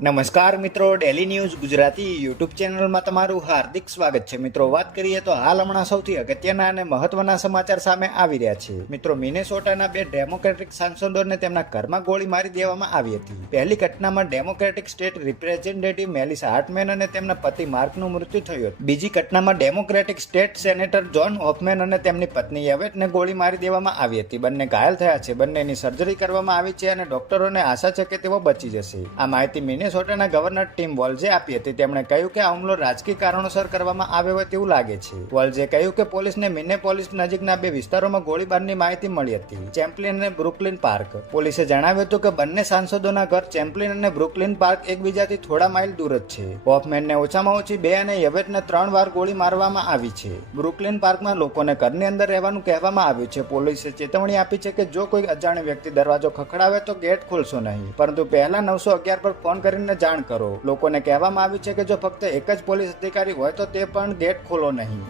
નમસ્કાર મિત્રો, daily news Gujarati YouTube ચેનલમાં તમારું હાર્દિક સ્વાગત છે. મિત્રો, વાત કરીએ તો હાલ હમણાં સૌથી અગત્યના અને મહત્વના સમાચાર સામે આવી રહ્યા છે. મિત્રો, મિનેસોટાના 2 ડેમોક્રેટિક સાંસદોને તેમના ઘરમાં ગોળી મારી દેવામાં આવી હતી. પહેલી ઘટનામાં democratic state representative Melissa Hartman અને તેમના પતિ માર્કનું મૃત્યુ થયું હતું. બીજી ઘટનામાં democratic state senator John Hoffman અને તેમની પત્ની યવેટને ગોળી મારી દેવામાં આવી હતી. બંને ઘાયલ થયા છે. બંનેની સર્જરી કરવામાં આવી છે અને ડોક્ટરોને આશા છે કે તેઓ બચી જશે. આ માહિતી મિનેસોટાના ગવર્નર ટીમ વોલ્ઝે આપી હતી. તેમણે કહ્યું કે આ હુમલો રાજકીય કારણોસર કરવામાં આવ્યો હોય તેવું લાગે છે. વોલ્ઝે કહ્યું કે પોલીસને મિનેપોલિસ નજીકના 2 વિસ્તારોમાં ગોળીબારની માહિતી મળી હતી, ચેમ્પલિન અને બ્રુકલિન પાર્ક. પોલીસે જણાવ્યું હતું કે બંને સાંસદોના ઘર ચેમ્પલિન અને બ્રુકલિન પાર્ક એકબીજાથી થોડા માઇલ દૂર જ છે. હોફમેનને ઓછામાં ઓછી 2 અને યવેટને 3 વાર ગોળી મારવામાં આવી છે. બ્રુકલિન પાર્કમાં લોકોને ઘરની અંદર રહેવાનું કહેવામાં આવ્યું છે. પોલીસે ચેતવણી આપી છે કે જો કોઈ અજાણ્યો વ્યક્તિ દરવાજો ખખડાવે તો ગેટ ખોલશો નહીં, પરંતુ પહેલા 911 પર ફોન કરીને જાણ કરો. લોકોને કહેવામાં આવ્યું છે કે જો ફક્ત એક જ પોલીસ અધિકારી હોય તો તે પણ ગેટ ખોલો નહીં.